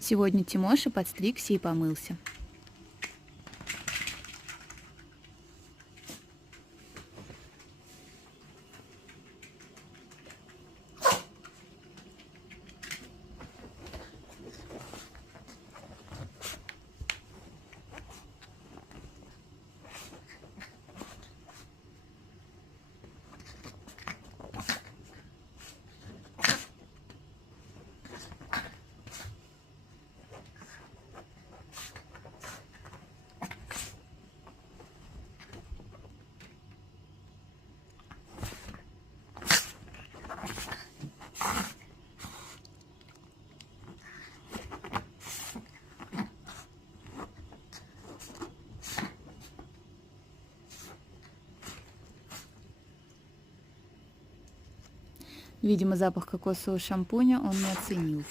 Сегодня Тимоша подстригся и помылся. Видимо, запах кокосового шампуня он не оценил.